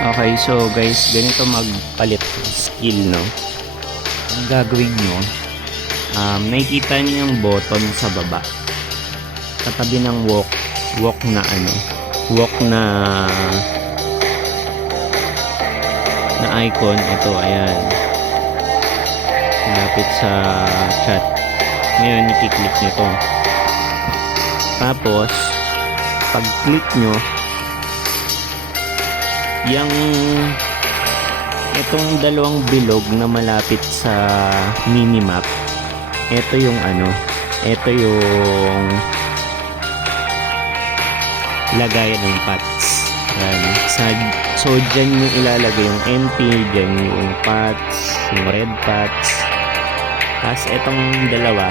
Okay, so guys, ganito magpalit ng skill, no? Ang gagawin nyo, nakikita nyo yung button sa baba. Katabi ng walk na icon. Ito, ayan. Malapit sa chat. Ngayon, i-click nyo to. Tapos, pag click nyo, itong dalawang bilog na malapit sa minimap, ito yung lagayan ng paths. Yan. So dyan yung ilalagay yung MP, dyan yung paths, yung red paths. Tapos itong dalawa,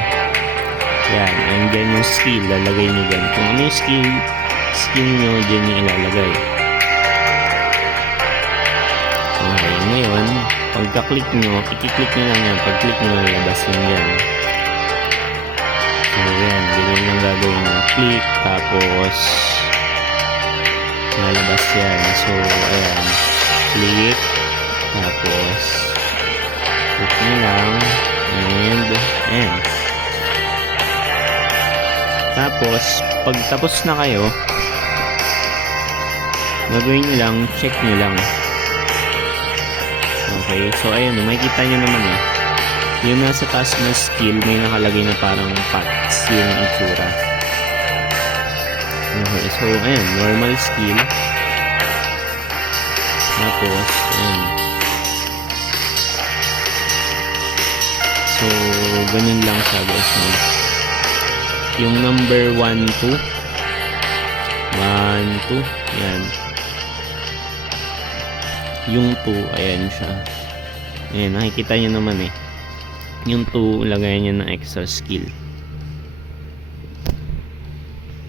yan, andyan yung skill, lalagay nyo dyan. Kung ano yung skill nyo, dyan yung ilalagay. Okay, ngayon, pagka-click nyo, i-click nyo lang yan. Pag-click nyo, lalabas yun yan. So, yan, ganyan lang gagawin nyo. Click, tapos lalabas yan. So, ayan, click, tapos click nyo lang, and end. Tapos, pag tapos na kayo, gagawin nyo lang, check nyo lang. Okay, so ayun, makikita nyo naman yung nasa taas na skill, may nakalagay na parang paths yung itsura. Okay, so ayun, normal skill. Tapos, ayun. So, ganun lang siya guys. Yung number 1, 2. 1, 2. Yan. Yung 2, ayan siya. Ayan, nakikita nyo naman yung 2, lagay nyo na extra skill.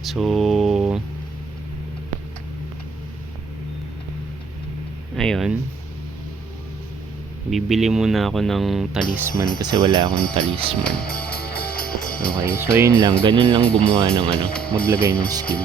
So, ayun. Bibili muna ako ng talisman kasi wala akong talisman. Okay, so yun lang. Ganun lang gumawa ng maglagay ng skill.